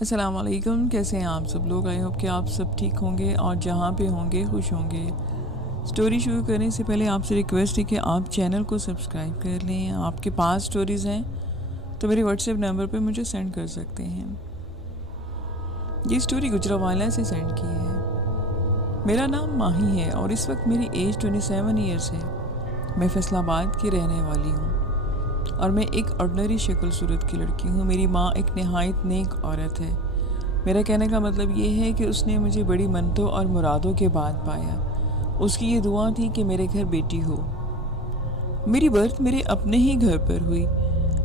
السلام علیکم، کیسے ہیں آپ سب لوگ؟ آئی ہوپ کہ آپ سب ٹھیک ہوں گے اور جہاں پہ ہوں گے خوش ہوں گے۔ سٹوری شروع کرنے سے پہلے آپ سے ریکویسٹ ہے کہ آپ چینل کو سبسکرائب کر لیں۔ آپ کے پاس سٹوریز ہیں تو میرے واٹس ایپ نمبر پہ مجھے سینڈ کر سکتے ہیں۔ یہ سٹوری گجرانوالہ سے سینڈ کی ہے۔ میرا نام ماہی ہے اور اس وقت میری ایج 27 ایئرس ہے۔ میں فیصل آباد کی رہنے والی ہوں اور میں ایک آرڈنری شکل صورت کی لڑکی ہوں۔ میری ماں ایک نہایت نیک عورت ہے۔ میرا کہنے کا مطلب یہ ہے کہ اس نے مجھے بڑی منتوں اور مرادوں کے بعد پایا۔ اس کی یہ دعا تھی کہ میرے گھر بیٹی ہو۔ میری برتھ میرے اپنے ہی گھر پر ہوئی۔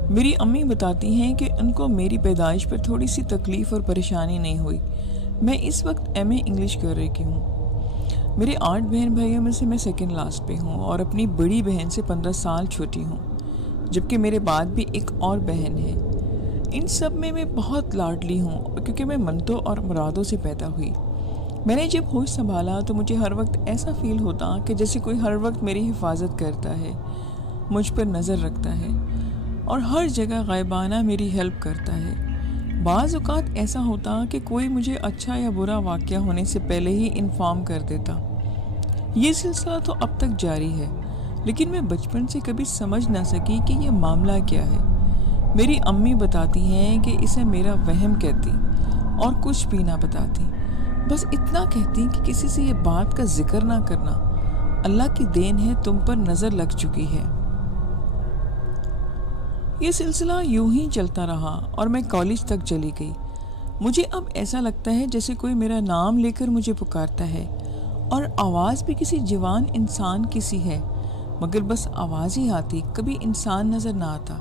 میری امی بتاتی ہیں کہ ان کو میری پیدائش پر تھوڑی سی تکلیف اور پریشانی نہیں ہوئی۔ میں اس وقت ایم اے انگلش کر رہی ہوں۔ میرے 8 بہن بھائیوں میں سے میں سیکنڈ لاسٹ پہ ہوں اور اپنی بڑی بہن سے 15 سال چھوٹی ہوں، جبکہ میرے بعد بھی ایک اور بہن ہے۔ ان سب میں بہت لاڈلی ہوں کیونکہ میں منتوں اور مرادوں سے پیدا ہوئی۔ میں نے جب ہوش سنبھالا تو مجھے ہر وقت ایسا فیل ہوتا کہ جیسے کوئی ہر وقت میری حفاظت کرتا ہے، مجھ پر نظر رکھتا ہے اور ہر جگہ غائبانہ میری ہیلپ کرتا ہے۔ بعض اوقات ایسا ہوتا کہ کوئی مجھے اچھا یا برا واقعہ ہونے سے پہلے ہی انفارم کر دیتا۔ یہ سلسلہ تو اب تک جاری ہے، لیکن میں بچپن سے کبھی سمجھ نہ سکی کہ یہ معاملہ کیا ہے۔ میری امی بتاتی ہیں کہ اسے میرا وہم کہتی اور کچھ بھی نہ بتاتی، بس اتنا کہتی کہ کسی سے یہ بات کا ذکر نہ کرنا، اللہ کی دین ہے تم پر نظر لگ چکی ہے۔ یہ سلسلہ یوں ہی چلتا رہا اور میں کالج تک چلی گئی۔ مجھے اب ایسا لگتا ہے جیسے کوئی میرا نام لے کر مجھے پکارتا ہے اور آواز بھی کسی جوان انسان کی سی ہے، مگر بس آواز ہی آتی، کبھی انسان نظر نہ آتا۔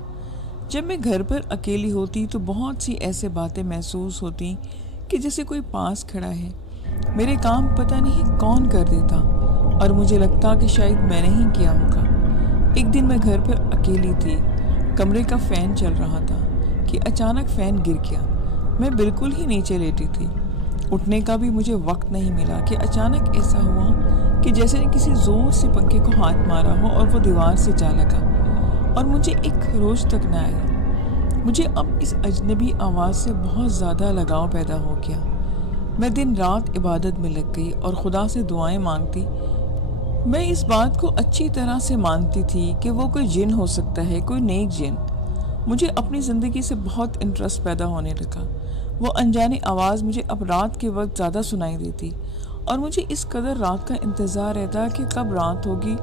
جب میں گھر پر اکیلی ہوتی تو بہت سی ایسے باتیں محسوس ہوتی کہ جیسے کوئی پاس کھڑا ہے۔ میرے کام پتہ نہیں کون کر دیتا اور مجھے لگتا کہ شاید میں نے ہی کیا ہوگا۔ ایک دن میں گھر پر اکیلی تھی، کمرے کا فین چل رہا تھا کہ اچانک فین گر گیا۔ میں بالکل ہی نیچے لیٹی تھی، اٹھنے کا بھی مجھے وقت نہیں ملا کہ اچانک ایسا ہوا کہ جیسے کسی زور سے پنکھے کو ہاتھ مارا ہو اور وہ دیوار سے جا لگا اور مجھے ایک خروش تک نہ آیا۔ مجھے اب اس اجنبی آواز سے بہت زیادہ لگاؤ پیدا ہو گیا۔ میں دن رات عبادت میں لگ گئی اور خدا سے دعائیں مانگتی۔ میں اس بات کو اچھی طرح سے مانتی تھی کہ وہ کوئی جن ہو سکتا ہے، کوئی نیک جن۔ مجھے اپنی زندگی سے بہت انٹرسٹ پیدا ہونے لگا۔ وہ انجانی آواز مجھے اب رات کے وقت زیادہ سنائی دیتی اور مجھے اس قدر رات کا انتظار رہتا کہ کب رات ہوگی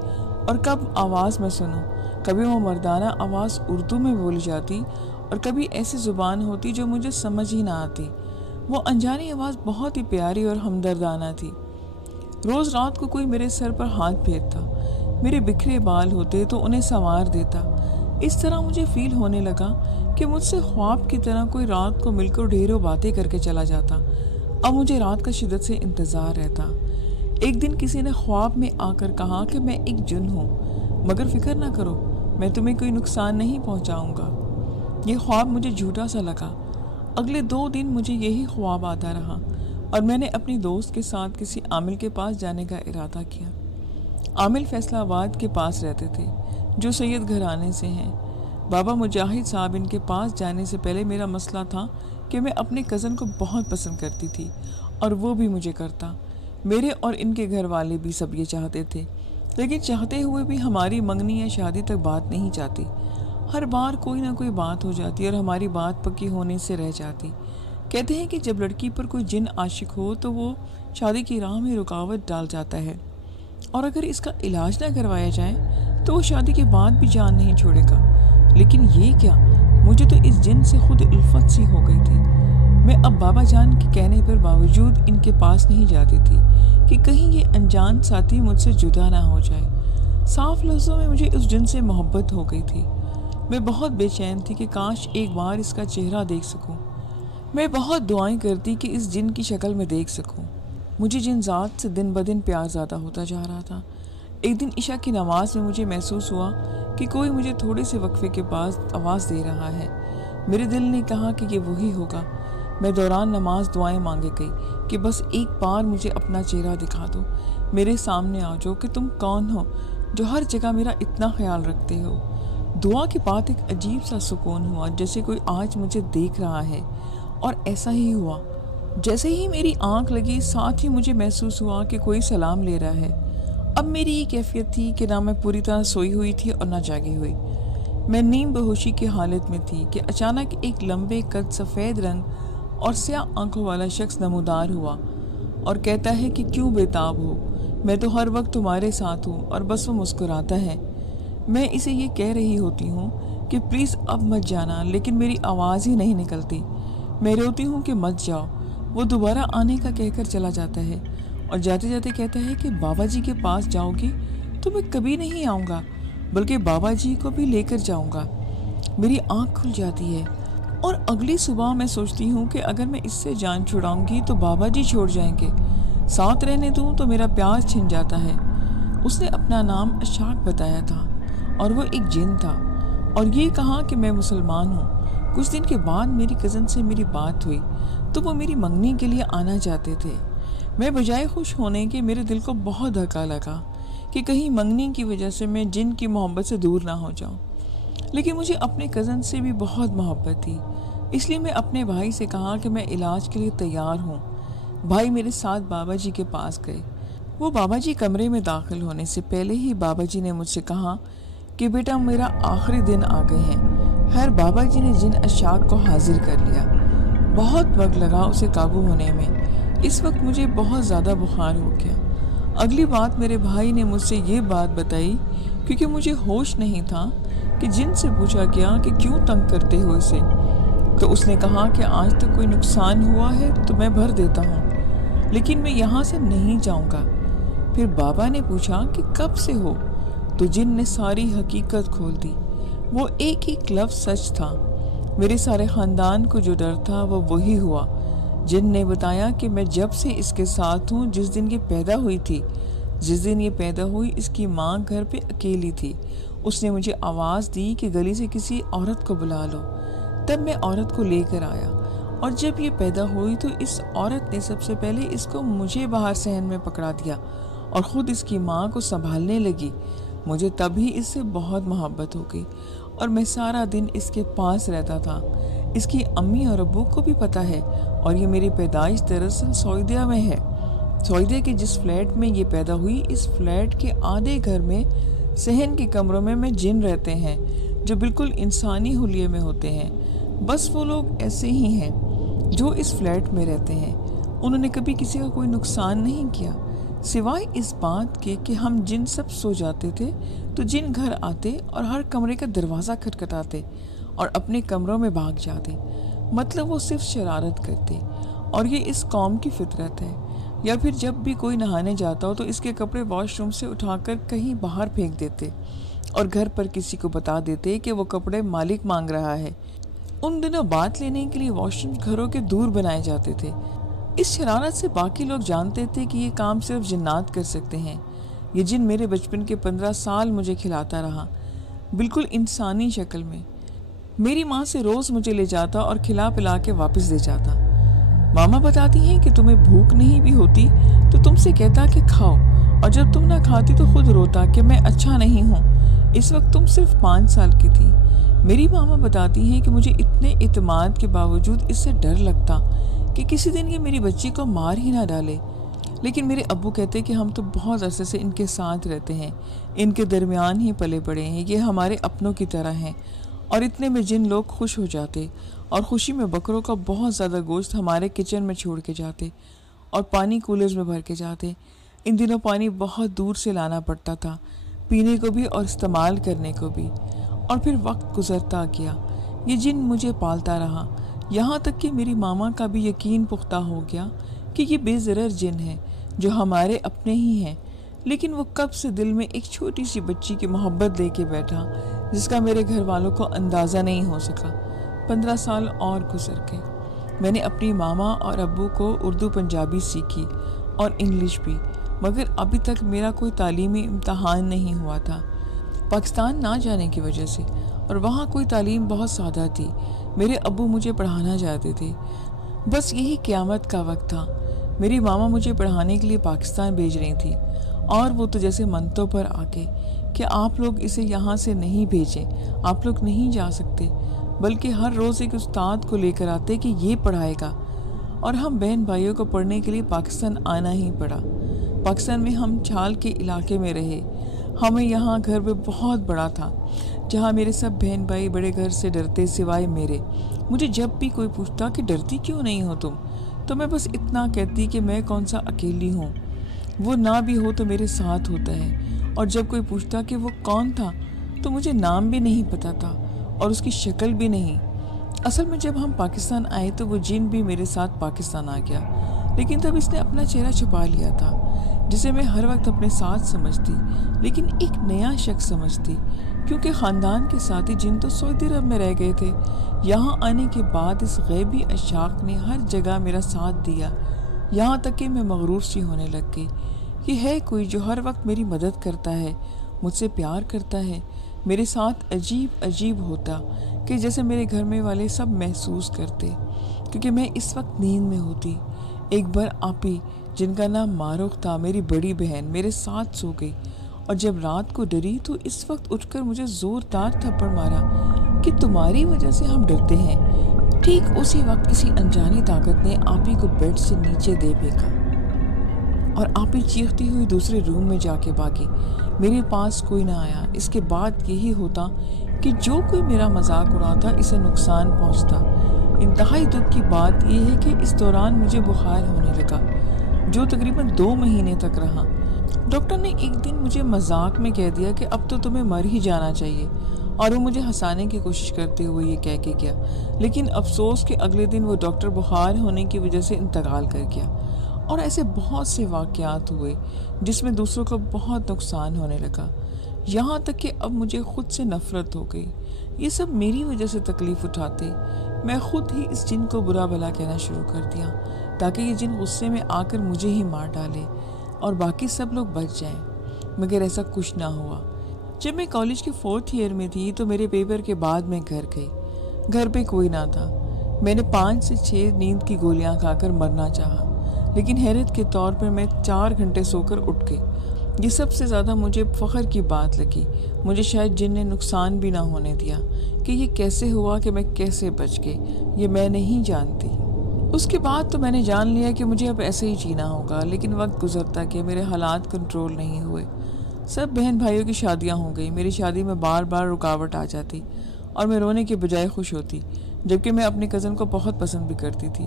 اور کب آواز میں سنوں۔ کبھی وہ مردانہ آواز اردو میں بولی جاتی اور کبھی ایسی زبان ہوتی جو مجھے سمجھ ہی نہ آتی۔ وہ انجانی آواز بہت ہی پیاری اور ہمدردانہ تھی۔ روز رات کو کوئی میرے سر پر ہاتھ پھیرتا، میرے بکھرے بال ہوتے تو انہیں سنوار دیتا۔ اس طرح مجھے فیل ہونے لگا کہ مجھ سے خواب کی طرح کوئی رات کو مل کر ڈھیروں باتیں کر کے چلا جاتا۔ اب مجھے رات کا شدت سے انتظار رہتا۔ ایک دن کسی نے خواب میں آ کر کہا کہ میں ایک جن ہوں، مگر فکر نہ کرو، میں تمہیں کوئی نقصان نہیں پہنچاؤں گا۔ یہ خواب مجھے جھوٹا سا لگا۔ اگلے 2 دن مجھے یہی خواب آتا رہا اور میں نے اپنی دوست کے ساتھ کسی عامل کے پاس جانے کا ارادہ کیا۔ عامل فیصل آباد کے پاس رہتے تھے، جو سید گھرانے سے ہیں۔ بابا مجاہد صاحب ان کے پاس جانے سے پہلے میرا مسئلہ تھا کہ میں اپنے کزن کو بہت پسند کرتی تھی اور وہ بھی مجھے کرتا۔ میرے اور ان کے گھر والے بھی سب یہ چاہتے تھے، لیکن چاہتے ہوئے بھی ہماری منگنی یا شادی تک بات نہیں جاتی۔ ہر بار کوئی نہ کوئی بات ہو جاتی اور ہماری بات پکی ہونے سے رہ جاتی۔ کہتے ہیں کہ جب لڑکی پر کوئی جن عاشق ہو تو وہ شادی کی راہ میں رکاوٹ ڈال جاتا ہے، اور اگر اس کا علاج نہ کروایا جائے تو وہ شادی کے بعد بھی جان نہیں چھوڑے گا۔ لیکن یہ کیا، مجھے تو اس جن سے خود الفت سی ہو گئی تھی۔ میں اب بابا جان کے کہنے پر باوجود ان کے پاس نہیں جاتی تھی کہ کہیں یہ انجان ساتھی مجھ سے جدا نہ ہو جائے۔ صاف لفظوں میں مجھے اس جن سے محبت ہو گئی تھی۔ میں بہت بے چین تھی کہ کاش ایک بار اس کا چہرہ دیکھ سکوں۔ میں بہت دعائیں کرتی کہ اس جن کی شکل میں دیکھ سکوں۔ مجھے جن ذات سے دن بدن پیار زیادہ ہوتا جا رہا تھا۔ ایک دن عشاء کی نماز میں مجھے محسوس ہوا کہ کوئی مجھے تھوڑے سے وقفے کے پاس آواز دے رہا ہے۔ میرے دل نے کہا کہ یہ وہی ہوگا۔ میں دوران نماز دعائیں مانگے گئی کہ بس ایک بار مجھے اپنا چہرہ دکھا دو، میرے سامنے آ جاؤ کہ تم کون ہو جو ہر جگہ میرا اتنا خیال رکھتے ہو۔ دعا کے بعد ایک عجیب سا سکون ہوا، جیسے کوئی آج مجھے دیکھ رہا ہے اور ایسا ہی ہوا۔ جیسے ہی میری آنکھ لگی ساتھ ہی مجھے محسوس ہوا کہ کوئی سلام لے رہا ہے۔ اب میری یہ کیفیت تھی کہ نہ میں پوری طرح سوئی ہوئی تھی اور نہ جاگی ہوئی، میں نیم بہوشی کی حالت میں تھی کہ اچانک ایک لمبے قد، سفید رنگ اور سیاہ آنکھوں والا شخص نمودار ہوا اور کہتا ہے کہ کیوں بے تاب ہو، میں تو ہر وقت تمہارے ساتھ ہوں، اور بس وہ مسکراتا ہے۔ میں اسے یہ کہہ رہی ہوتی ہوں کہ پلیز اب مت جانا، لیکن میری آواز ہی نہیں نکلتی۔ میں روتی ہوں کہ مت جاؤ۔ وہ دوبارہ آنے کا کہہ کر چلا جاتا ہے اور جاتے جاتے کہتا ہے کہ بابا جی کے پاس جاؤ گی تو میں کبھی نہیں آؤں گا، بلکہ بابا جی کو بھی لے کر جاؤں گا۔ میری آنکھ کھل جاتی ہے اور اگلی صبح میں سوچتی ہوں کہ اگر میں اس سے جان چھڑاؤں گی تو بابا جی چھوڑ جائیں گے، ساتھ رہنے دوں تو میرا پیار چھن جاتا ہے۔ اس نے اپنا نام اشاق بتایا تھا اور وہ ایک جن تھا، اور یہ کہا کہ میں مسلمان ہوں۔ کچھ دن کے بعد میری کزن سے میری بات ہوئی تو وہ میری منگنی کے لیے آنا چاہتے تھے۔ میں بجائے خوش ہونے کے میرے دل کو بہت دھکا لگا کہ کہیں منگنی کی وجہ سے میں جن کی محبت سے دور نہ ہو جاؤں، لیکن مجھے اپنے کزن سے بھی بہت محبت تھی، اس لیے میں اپنے بھائی سے کہا کہ میں علاج کے لیے تیار ہوں۔ بھائی میرے ساتھ بابا جی کے پاس گئے۔ وہ بابا جی کمرے میں داخل ہونے سے پہلے ہی بابا جی نے مجھ سے کہا کہ بیٹا میرا آخری دن آ گئے ہیں۔ خیر بابا جی نے جن اشاق کو حاضر کر لیا۔ بہت وقت لگا اسے قابو ہونے میں۔ اس وقت مجھے بہت زیادہ بخار ہو گیا۔ اگلی بات میرے بھائی نے مجھ سے یہ بات بتائی، کیونکہ مجھے ہوش نہیں تھا، کہ جن سے پوچھا گیا کہ کیوں تنگ کرتے ہو اسے، تو اس نے کہا کہ آج تک کوئی نقصان ہوا ہے تو میں بھر دیتا ہوں، لیکن میں یہاں سے نہیں جاؤں گا۔ پھر بابا نے پوچھا کہ کب سے ہو، تو جن نے ساری حقیقت کھول دی۔ وہ ایک ایک لفظ سچ تھا۔ میرے سارے خاندان کو جو ڈر تھا وہ وہی ہوا۔ جن نے بتایا کہ میں جب سے اس کے ساتھ ہوں، جس دن یہ پیدا ہوئی تھی، جس دن یہ پیدا ہوئی اس کی ماں گھر پہ اکیلی تھی، اس نے مجھے آواز دی کہ گلی سے کسی عورت کو بلا لو۔ تب میں عورت کو لے کر آیا، اور جب یہ پیدا ہوئی تو اس عورت نے سب سے پہلے اس کو مجھے باہر صحن میں پکڑا دیا اور خود اس کی ماں کو سنبھالنے لگی۔ مجھے تب ہی اس سے بہت محبت ہو گئی اور میں سارا دن اس کے پاس رہتا تھا۔ اس کی امی اور ابو کو بھی پتہ ہے، اور یہ میری پیدائش دراصل سعودیہ میں ہے۔ سعودیہ کے جس فلیٹ میں یہ پیدا ہوئی، اس فلیٹ کے آدھے گھر میں صحن کے کمروں میں جن رہتے ہیں جو بالکل انسانی حلیے میں ہوتے ہیں۔ بس وہ لوگ ایسے ہی ہیں جو اس فلیٹ میں رہتے ہیں۔ انہوں نے کبھی کسی کا کوئی نقصان نہیں کیا، سوائے اس بات کے کہ ہم جن سب سو جاتے تھے تو جن گھر آتے اور ہر کمرے کا دروازہ کھٹکھٹاتے اور اپنے کمروں میں بھاگ جاتے۔ مطلب وہ صرف شرارت کرتے، اور یہ اس قوم کی فطرت ہے۔ یا پھر جب بھی کوئی نہانے جاتا ہو تو اس کے کپڑے واش روم سے اٹھا کر کہیں باہر پھینک دیتے اور گھر پر کسی کو بتا دیتے کہ وہ کپڑے مالک مانگ رہا ہے۔ ان دنوں بات لینے کے لیے واش روم گھروں کے دور بنائے جاتے تھے۔ اس شرارت سے باقی لوگ جانتے تھے کہ یہ کام صرف جنات کر سکتے ہیں۔ یہ جن میرے بچپن کے 15 سال مجھے کھلاتا رہا، بالکل انسانی شکل میں۔ میری ماں سے روز مجھے لے جاتا اور کھلا پلا کے واپس دے جاتا۔ ماما بتاتی ہیں کہ تمہیں بھوک نہیں بھی ہوتی تو تم سے کہتا کہ کھاؤ، اور جب تم نہ کھاتی تو خود روتا کہ میں اچھا نہیں ہوں۔ اس وقت تم صرف 5 سال کی تھی۔ میری ماما بتاتی ہیں کہ مجھے اتنے اعتماد کے باوجود اس سے ڈر لگتا کہ کسی دن یہ میری بچی کو مار ہی نہ ڈالے، لیکن میرے ابو کہتے کہ ہم تو بہت عرصے سے ان کے ساتھ رہتے ہیں، ان کے درمیان ہی پلے بڑے ہیں، یہ ہمارے اپنوں کی طرح ہیں۔ اور اتنے میں جن لوگ خوش ہو جاتے اور خوشی میں بکروں کا بہت زیادہ گوشت ہمارے کچن میں چھوڑ کے جاتے اور پانی کولرز میں بھر کے جاتے۔ ان دنوں پانی بہت دور سے لانا پڑتا تھا، پینے کو بھی اور استعمال کرنے کو بھی۔ اور پھر وقت گزرتا گیا، یہ جن مجھے پالتا رہا، یہاں تک کہ میری ماما کا بھی یقین پختہ ہو گیا کہ یہ بے ضرر جن ہے جو ہمارے اپنے ہی ہیں۔ لیکن وہ کب سے دل میں ایک چھوٹی سی بچی کی محبت لے کے بیٹھا، جس کا میرے گھر والوں کو اندازہ نہیں ہو سکا۔ 15 سال اور گزر گئے۔ میں نے اپنی ماما اور ابو کو اردو پنجابی سیکھی اور انگلش بھی، مگر ابھی تک میرا کوئی تعلیمی امتحان نہیں ہوا تھا، پاکستان نہ جانے کی وجہ سے، اور وہاں کوئی تعلیم بہت سادہ تھی۔ میرے ابو مجھے پڑھانا چاہتے تھے، بس یہی قیامت کا وقت تھا۔ میری ماما مجھے پڑھانے کے لیے پاکستان بھیج رہی تھی، اور وہ تو جیسے منتوں پر آ کے کہ آپ لوگ اسے یہاں سے نہیں بھیجیں، آپ لوگ نہیں جا سکتے۔ بلکہ ہر روز ایک استاد کو لے کر آتے کہ یہ پڑھائے گا، اور ہم بہن بھائیوں کو پڑھنے کے لیے پاکستان آنا ہی پڑا۔ پاکستان میں ہم چھال کے علاقے میں رہے۔ ہمیں یہاں گھر بھی بہت بڑا تھا، جہاں میرے سب بہن بھائی بڑے گھر سے ڈرتے سوائے میرے۔ مجھے جب بھی کوئی پوچھتا کہ ڈرتی کیوں نہیں ہو تم، تو میں بس اتنا کہتی کہ میں کون سا اکیلی ہوں، وہ نہ بھی ہو تو میرے ساتھ ہوتا ہے۔ اور جب کوئی پوچھتا کہ وہ کون تھا، تو مجھے نام بھی نہیں پتا تھا اور اس کی شکل بھی نہیں۔ اصل میں جب ہم پاکستان آئے تو وہ جن بھی میرے ساتھ پاکستان آ گیا، لیکن تب اس نے اپنا چہرہ چھپا لیا تھا، جسے میں ہر وقت اپنے ساتھ سمجھتی، لیکن ایک نیا شخص سمجھتی، کیونکہ خاندان کے ساتھی جن تو سعودی عرب میں رہ گئے تھے۔ یہاں آنے کے بعد اس غیبی عشاق نے ہر جگہ میرا ساتھ دیا، یہاں تک کہ میں مغرور سی ہونے لگ گئی کہ ہے کوئی جو ہر وقت میری مدد کرتا ہے، مجھ سے پیار کرتا ہے۔ میرے ساتھ عجیب عجیب ہوتا کہ جیسے میرے گھر میں والے سب محسوس کرتے، کیونکہ میں اس وقت نیند میں ہوتی۔ ایک بار آپی، جن کا نام معروف تھا، میری بڑی بہن، میرے ساتھ سو گئی، اور جب رات کو ڈری تو اس وقت اٹھ کر مجھے زوردار تھپڑ مارا کہ تمہاری وجہ سے ہم ڈرتے ہیں۔ ٹھیک اسی وقت کسی انجانی طاقت نے آپی کو بیڈ سے نیچے دے پھینکا اور آپی چیختی ہوئی دوسرے روم میں جا کے بھاگی۔ میرے پاس کوئی نہ آیا۔ اس کے بعد یہی ہوتا کہ جو کوئی میرا مذاق اڑاتا اسے نقصان پہنچتا۔ انتہائی دکھ کی بات یہ ہے کہ اس دوران مجھے بخار ہونے لگا، جو تقریباً 2 مہینے تک رہا۔ ڈاکٹر نے ایک دن مجھے مذاق میں کہہ دیا کہ اب تو تمہیں مر ہی جانا چاہیے، اور وہ مجھے ہنسانے کی کوشش کرتے ہوئے یہ کہہ کے گیا، لیکن افسوس کہ اگلے دن وہ ڈاکٹر بخار ہونے کی وجہ سے انتقال کر گیا۔ اور ایسے بہت سے واقعات ہوئے جس میں دوسروں کو بہت نقصان ہونے لگا، یہاں تک کہ اب مجھے خود سے نفرت ہو گئی۔ یہ سب میری وجہ سے تکلیف اٹھاتے، میں خود ہی اس جن کو برا بھلا کہنا شروع کر دیا تاکہ یہ جن غصے میں آ کر مجھے ہی مار ڈالے اور باقی سب لوگ بچ جائیں، مگر ایسا کچھ نہ ہوا۔ جب میں کالج کے 4th ایئر میں تھی تو میرے پیپر کے بعد میں گھر گئی۔ گھر پہ کوئی نہ تھا۔ میں نے 5 سے 6 نیند کی گولیاں کھا کر مرنا چاہا، لیکن حیرت کے طور پر میں 4 گھنٹے سو کر اٹھ گئی۔ یہ سب سے زیادہ مجھے فخر کی بات لگی۔ مجھے شاید جن نے نقصان بھی نہ ہونے دیا کہ یہ کیسے ہوا، کہ میں کیسے بچ گئی، یہ میں نہیں جانتی۔ اس کے بعد تو میں نے جان لیا کہ مجھے اب ایسے ہی جینا ہوگا، لیکن وقت گزرتا کہ میرے حالات کنٹرول نہیں ہوئے۔ سب بہن بھائیوں کی شادیاں ہو گئی۔ میری شادی میں بار بار رکاوٹ آ جاتی اور میں رونے کے بجائے خوش ہوتی، جبکہ میں اپنے کزن کو بہت پسند بھی کرتی تھی۔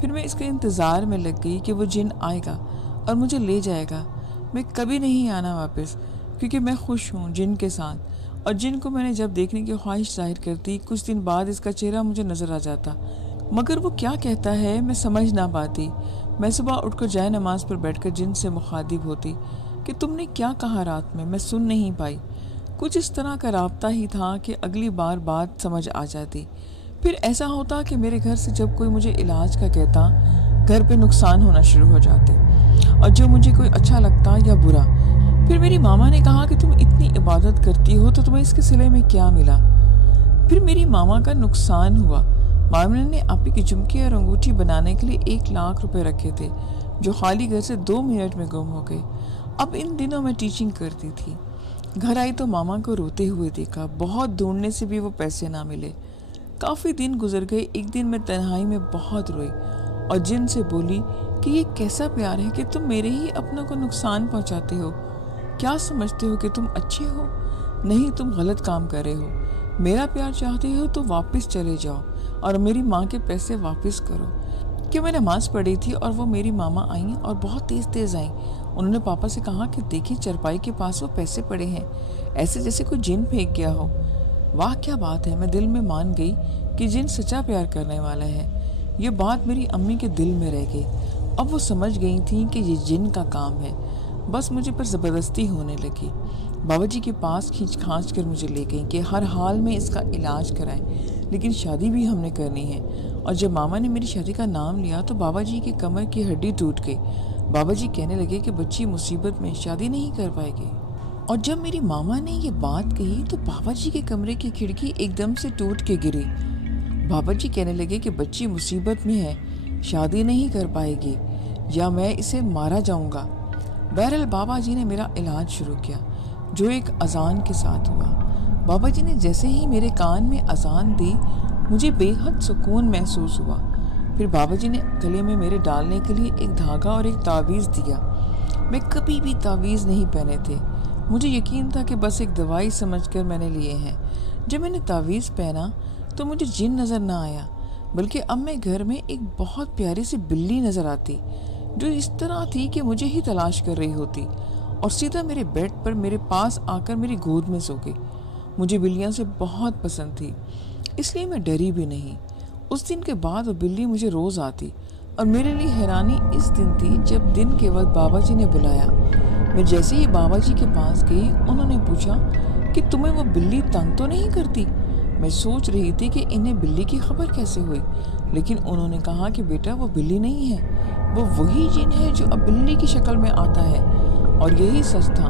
پھر میں اس کے انتظار میں لگ گئی کہ وہ جن آئے گا اور مجھے لے جائے گا۔ میں کبھی نہیں آنا واپس، کیونکہ میں خوش ہوں جن کے ساتھ، اور جن کو میں نے جب دیکھنے کی خواہش ظاہر کرتی، کچھ دن بعد اس کا چہرہ مجھے نظر آ جاتا، مگر وہ کیا کہتا ہے میں سمجھ نہ پاتی۔ میں صبح اٹھ کر جائے نماز پر بیٹھ کر جن سے مخاطب ہوتی کہ تم نے کیا کہا رات میں سن نہیں پائی۔ کچھ اس طرح کا رابطہ ہی تھا کہ اگلی بار بات سمجھ آ جاتی۔ پھر ایسا ہوتا کہ میرے گھر سے جب کوئی مجھے علاج کا کہتا، گھر پہ نقصان ہونا شروع ہو جاتے، اور جو مجھے کوئی اچھا لگتا یا برا۔ پھر میری ماما نے کہا کہ تم اتنی عبادت کرتی ہو تو تمہیں اس کے صلے میں کیا ملا؟ پھر میری ماما کا نقصان ہوا۔ ماما نے آپی کی جھمکی اور انگوٹھی بنانے کے لیے 1 لاکھ روپے رکھے تھے، جو خالی گھر سے 2 منٹ میں گم ہو گئے۔ اب ان دنوں میں ٹیچنگ کرتی تھی۔ گھر آئی تو ماما کو روتے ہوئے دیکھا، بہت ڈھونڈنے سے بھی وہ پیسے نہ ملے۔ کافی دن گزر گئے۔ ایک دن میں تنہائی میں بہت روئی اور جن سے بولی کہ یہ کیسا پیار ہے کہ تم میرے ہی اپنوں کو نقصان پہنچاتے ہو؟ کیا سمجھتے ہو کہ تم اچھے ہو؟ نہیں، تم غلط کام کر رہے ہو۔ میرا پیار چاہتے ہو تو واپس چلے جاؤ اور میری ماں کے پیسے واپس کرو۔ کہ میں نماز پڑھی تھی اور وہ میری ماما آئیں اور بہت تیز تیز آئیں۔ انہوں نے پاپا سے کہا کہ دیکھیں چرپائی کے پاس وہ پیسے پڑے ہیں، ایسے جیسے کوئی جن پھینک گیا ہو۔ واہ کیا بات ہے! میں دل میں مان گئی کہ جن سچا پیار کرنے والا ہے۔ یہ بات میری امی کے دل میں رہ گئی۔ اب وہ سمجھ گئی تھیں کہ یہ جن کا کام ہے۔ بس مجھے پر زبردستی ہونے لگی۔ بابا جی کے پاس کھینچ کھانچ کر مجھے لے گئیں کہ ہر حال میں اس کا علاج کرائیں، لیکن شادی بھی ہم نے کرنی ہے۔ اور جب ماما نے میری شادی کا نام لیا تو بابا جی کی کمر کی ہڈی ٹوٹ گئی۔ بابا جی کہنے لگے کہ بچی مصیبت میں شادی نہیں کر پائے گی۔ اور جب میری ماما نے یہ بات کہی تو بابا جی کے کمرے کی کھڑکی ایک دم سے ٹوٹ کے گری۔ بابا جی کہنے لگے کہ بچی مصیبت میں ہے، شادی نہیں کر پائے گی، یا میں اسے مارا جاؤں گا۔ بہرحال بابا جی نے میرا علاج شروع کیا، جو ایک اذان کے ساتھ ہوا۔ بابا جی نے جیسے ہی میرے کان میں اذان دی مجھے بے حد سکون محسوس ہوا۔ پھر بابا جی نے گلے میں میرے ڈالنے کے لیے ایک دھاگا اور ایک تعویذ دیا۔ میں کبھی بھی تعویذ نہیں پہنے تھے، مجھے یقین تھا کہ بس ایک دوائی سمجھ کر میں نے لیے ہیں۔ جب میں نے تعویذ پہنا تو مجھے جن نظر نہ آیا، بلکہ اب میں گھر میں ایک بہت پیاری سی بلی نظر آتی جو اس طرح تھی کہ مجھے ہی تلاش کر رہی ہوتی، اور سیدھا میرے بیڈ پر میرے پاس آ کر میری گود میں سو گئی۔ مجھے بلیاں سے بہت پسند تھی، اس لیے میں ڈری بھی نہیں۔ اس دن کے بعد وہ بلی مجھے روز آتی، اور میرے لیے حیرانی اس دن تھی جب دن کے وقت بابا جی نے بلایا۔ میں جیسے ہی بابا جی کے پاس گئی، انہوں نے پوچھا کہ تمہیں وہ بلی تنگ تو نہیں کرتی؟ میں سوچ رہی تھی کہ انہیں بلی کی خبر کیسے ہوئی، لیکن انہوں نے کہا کہ بیٹا وہ بلی نہیں ہے، وہ وہی جن ہے جو اب بلی کی شکل میں آتا ہے۔ اور یہی سچ تھا،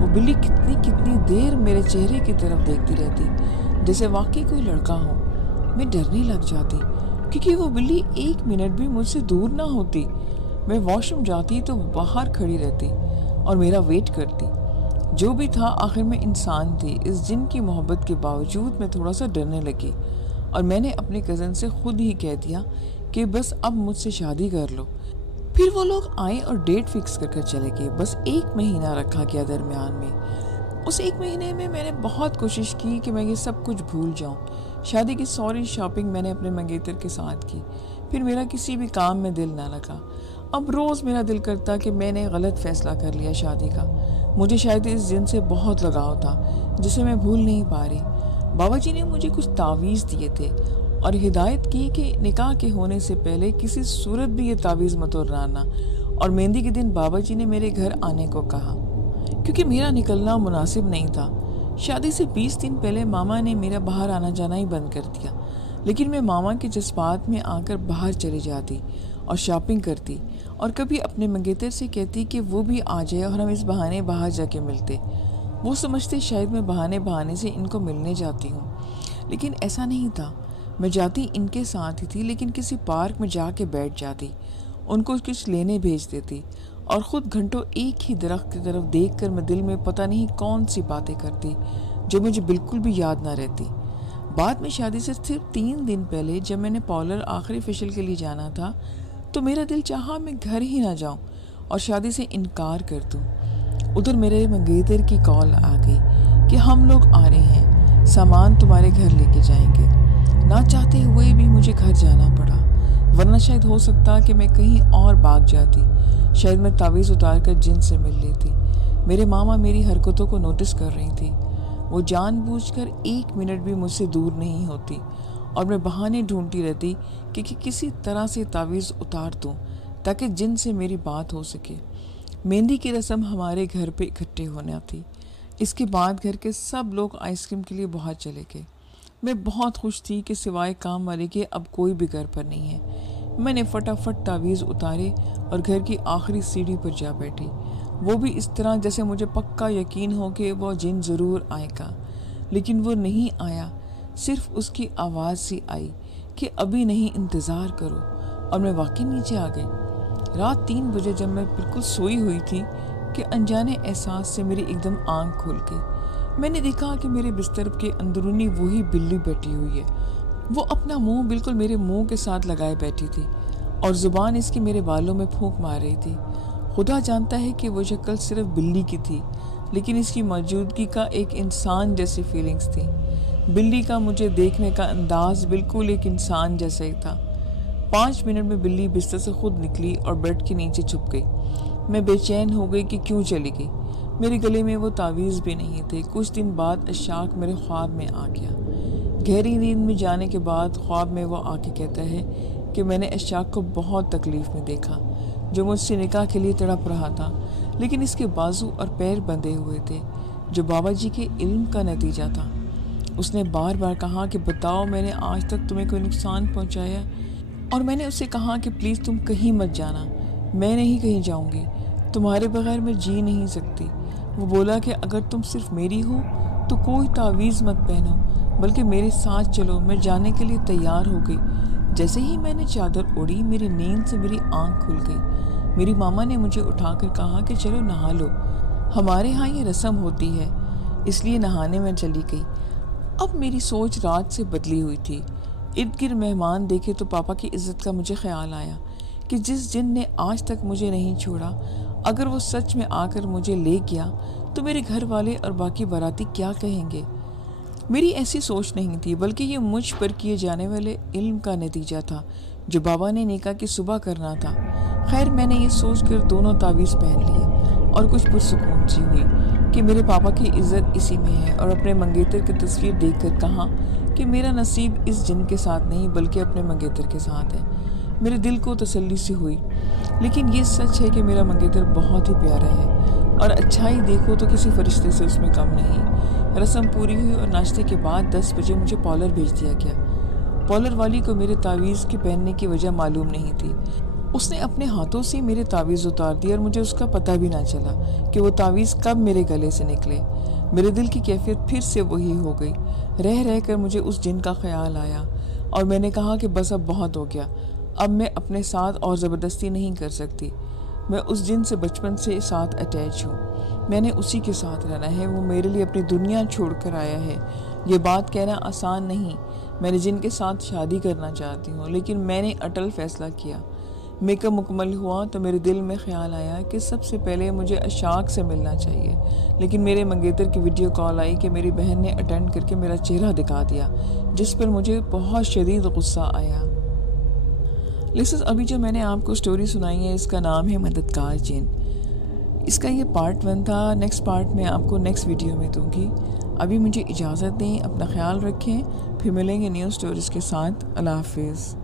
وہ بلی کتنی دیر میرے چہرے کی طرف دیکھتی رہتی جیسے واقعی کوئی لڑکا ہو۔ میں ڈرنے لگ جاتی کیونکہ وہ بلی ایک منٹ بھی مجھ سے دور نہ ہوتی۔ میں واش روم جاتی تو وہ باہر کھڑی رہتی اور میرا ویٹ کرتی۔ جو بھی تھا، آخر میں انسان تھی۔ اس جن کی محبت کے باوجود میں تھوڑا سا ڈرنے لگی، اور میں نے اپنے کزن سے خود ہی کہہ دیا کہ بس اب مجھ سے شادی کر لو۔ پھر وہ لوگ آئے اور ڈیٹ فکس کر چلے گئے۔ بس 1 مہینہ رکھا گیا درمیان میں۔ اس 1 مہینے میں میں نے بہت کوشش کی کہ میں یہ سب کچھ بھول جاؤں۔ شادی کی ساری شاپنگ میں نے اپنے منگیتر کے ساتھ کی۔ پھر میرا کسی بھی کام میں دل نہ لگا۔ اب روز میرا دل کرتا کہ میں نے غلط فیصلہ کر لیا شادی کا۔ مجھے شاید اس دن سے بہت لگاؤ تھا جسے میں بھول نہیں پا رہی۔ بابا جی نے مجھے کچھ تعویذ دیے تھے اور ہدایت کی کہ نکاح کے ہونے سے پہلے کسی صورت بھی یہ تعویذ مت اتارنا، اور مہندی کے دن بابا جی نے میرے گھر آنے کو کہا کیونکہ میرا نکلنا مناسب نہیں تھا۔ شادی سے 20 دن پہلے ماما نے میرا باہر آنا جانا ہی بند کر دیا، لیکن میں ماما کے جذبات میں آ کر باہر چلی جاتی اور شاپنگ کرتی، اور کبھی اپنے منگیتر سے کہتی کہ وہ بھی آ جائے اور ہم اس بہانے باہر جا کے ملتے۔ وہ سمجھتے شاید میں بہانے سے ان کو ملنے جاتی ہوں، لیکن ایسا نہیں تھا۔ میں جاتی ان کے ساتھ ہی تھی، لیکن کسی پارک میں جا کے بیٹھ جاتی، ان کو کچھ لینے بھیج دیتی، اور خود گھنٹوں ایک ہی درخت کی طرف دیکھ کر میں دل میں پتہ نہیں کون سی باتیں کرتی جو مجھے بالکل بھی یاد نہ رہتی۔ بعد میں شادی سے صرف 3 دن پہلے جب میں نے پارلر آخری فیشل کے لیے جانا تھا تو میرا دل چاہا میں گھر ہی نہ جاؤں اور شادی سے انکار کر دوں۔ ادھر میرے منگیتر کی کال آ گئی کہ ہم لوگ آ رہے ہیں، سامان تمہارے گھر لے کے جائیں گے۔ نہ چاہتے ہوئے بھی مجھے گھر جانا پڑا، ورنہ شاید ہو سکتا کہ میں کہیں اور بھاگ جاتی، شاید میں تعویذ اتار کر جن سے مل لیتی۔ میرے ماما میری حرکتوں کو نوٹس کر رہی تھی، وہ جان بوجھ کر 1 منٹ بھی مجھ سے دور نہیں ہوتی، اور میں بہانے ڈھونڈتی رہتی کہ کسی طرح سے تعویذ اتار دوں تاکہ جن سے میری بات ہو سکے۔ مہندی کی رسم ہمارے گھر پہ اکٹھے ہونا تھی۔ اس کے بعد گھر کے سب لوگ آئس کریم کے لیے باہر چلے گئے۔ میں بہت خوش تھی کہ سوائے کام والے کے اب کوئی بھی گھر پر نہیں ہے۔ میں نے فٹافٹ تعویذ اتارے اور گھر کی آخری سیڑھی پر جا بیٹھی، وہ بھی اس طرح جیسے مجھے پکا یقین ہو کہ وہ جن ضرور آئے گا، لیکن وہ نہیں آیا۔ صرف اس کی آواز سی آئی کہ ابھی نہیں، انتظار کرو، اور میں واقعی نیچے آ گئی۔ رات 3 بجے جب میں بالکل سوئی ہوئی تھی کہ انجانے احساس سے میری ایک دم آنکھ کھل گئی۔ میں نے دیکھا کہ میرے بستر کے اندرونی وہی بلی بیٹھی ہوئی ہے۔ وہ اپنا منہ بالکل میرے منہ کے ساتھ لگائے بیٹھی تھی اور زبان اس کی میرے بالوں میں پھونک مار رہی تھی۔ خدا جانتا ہے کہ وہ شکل صرف بلی کی تھی، لیکن اس کی موجودگی کا ایک انسان جیسی فیلنگز تھی۔ بلی کا مجھے دیکھنے کا انداز بالکل ایک انسان جیسا ہی تھا۔ 5 منٹ میں بلی بستر سے خود نکلی اور بیڈ کے نیچے چھپ گئی۔ میں بے چین ہو گئی کہ کیوں چلی گئی۔ میرے گلے میں وہ تعویذ بھی نہیں تھے۔ کچھ دن بعد اشاق میرے خواب میں آ گیا۔ گہری نیند میں جانے کے بعد خواب میں وہ آ کے کہتا ہے کہ میں نے اشاق کو بہت تکلیف میں دیکھا، جو مجھ سے نکاح کے لیے تڑپ رہا تھا، لیکن اس کے بازو اور پیر بندھے ہوئے تھے، جو بابا جی کے علم کا نتیجہ تھا۔ اس نے بار بار کہا کہ بتاؤ میں نے آج تک تمہیں کوئی نقصان پہنچایا؟ اور میں نے اس سے کہا کہ پلیز تم کہیں مت جانا، میں نہیں کہیں جاؤں گی، تمہارے بغیر میں جی نہیں سکتی۔ وہ بولا کہ اگر تم صرف میری ہو تو کوئی تعویذ مت پہنو، بلکہ میرے ساتھ چلو۔ میں جانے کے لیے تیار ہو گئی۔ جیسے ہی میں نے چادر اوڑھی، میری نیند سے میری آنکھ کھل گئی۔ میری ماما نے مجھے اٹھا کر کہا کہ چلو نہا لو، ہمارے ہاں یہ رسم ہوتی ہے، اس لیے نہانے میں چلی گئی۔ اب میری سوچ رات سے بدلی ہوئی تھی۔ ارد گرد مہمان دیکھے تو پاپا کی عزت کا مجھے خیال آیا کہ جس جن نے آج تک مجھے نہیں چھوڑا، اگر وہ سچ میں آ کر مجھے لے گیا تو میرے گھر والے اور باقی باراتی کیا کہیں گے؟ میری ایسی سوچ نہیں تھی، بلکہ یہ مجھ پر کیے جانے والے علم کا نتیجہ تھا جو بابا نے نکاح کی صبح کرنا تھا۔ خیر، میں نے یہ سوچ کر دونوں تعویذ پہن لیے اور کچھ پرسکون سی ہوئی کہ میرے پاپا کی عزت اسی میں ہے، اور اپنے منگیتر کی تصویر دیکھ کر کہا کہ میرا نصیب اس جن کے ساتھ نہیں بلکہ اپنے منگیتر کے ساتھ ہے۔ میرے دل کو تسلی سی ہوئی، لیکن یہ سچ ہے کہ میرا منگیتر بہت ہی پیارا ہے، اور اچھائی دیکھو تو کسی فرشتے سے اس میں کم نہیں۔ رسم پوری ہوئی اور ناشتے کے بعد 10 بجے مجھے پارلر بھیج دیا گیا۔ پارلر والی کو میرے تعویذ کے پہننے کی وجہ معلوم نہیں تھی۔ اس نے اپنے ہاتھوں سے میرے تعویذ اتار دی اور مجھے اس کا پتہ بھی نہ چلا کہ وہ تعویذ کب میرے گلے سے نکلے۔ میرے دل کی کیفیت پھر سے وہی ہو گئی۔ رہ رہ کر مجھے اس جن کا خیال آیا اور میں نے کہا کہ بس اب بہت ہو گیا، اب میں اپنے ساتھ اور زبردستی نہیں کر سکتی۔ میں اس جن سے بچپن سے ساتھ اٹیچ ہوں، میں نے اسی کے ساتھ رہنا ہے، وہ میرے لیے اپنی دنیا چھوڑ کر آیا ہے۔ یہ بات کہنا آسان نہیں، میں نے جن کے ساتھ شادی کرنا چاہتی ہوں، لیکن میں نے اٹل فیصلہ کیا۔ میک اپ مکمل ہوا تو میرے دل میں خیال آیا کہ سب سے پہلے مجھے اشاق سے ملنا چاہیے، لیکن میرے منگیتر کی ویڈیو کال آئی کہ میری بہن نے اٹینڈ کر کے میرا چہرہ دکھا دیا، جس پر مجھے بہت شدید غصہ آیا۔ لسز، ابھی جو میں نے آپ کو سٹوری سنائی ہے اس کا نام ہے مددگار جن۔ اس کا یہ پارٹ 1 تھا، نیکسٹ پارٹ میں آپ کو نیکسٹ ویڈیو میں دوں گی۔ ابھی مجھے اجازت دیں، اپنا خیال رکھیں، پھر ملیں گے نیو سٹوریز کے ساتھ۔ اللہ حافظ۔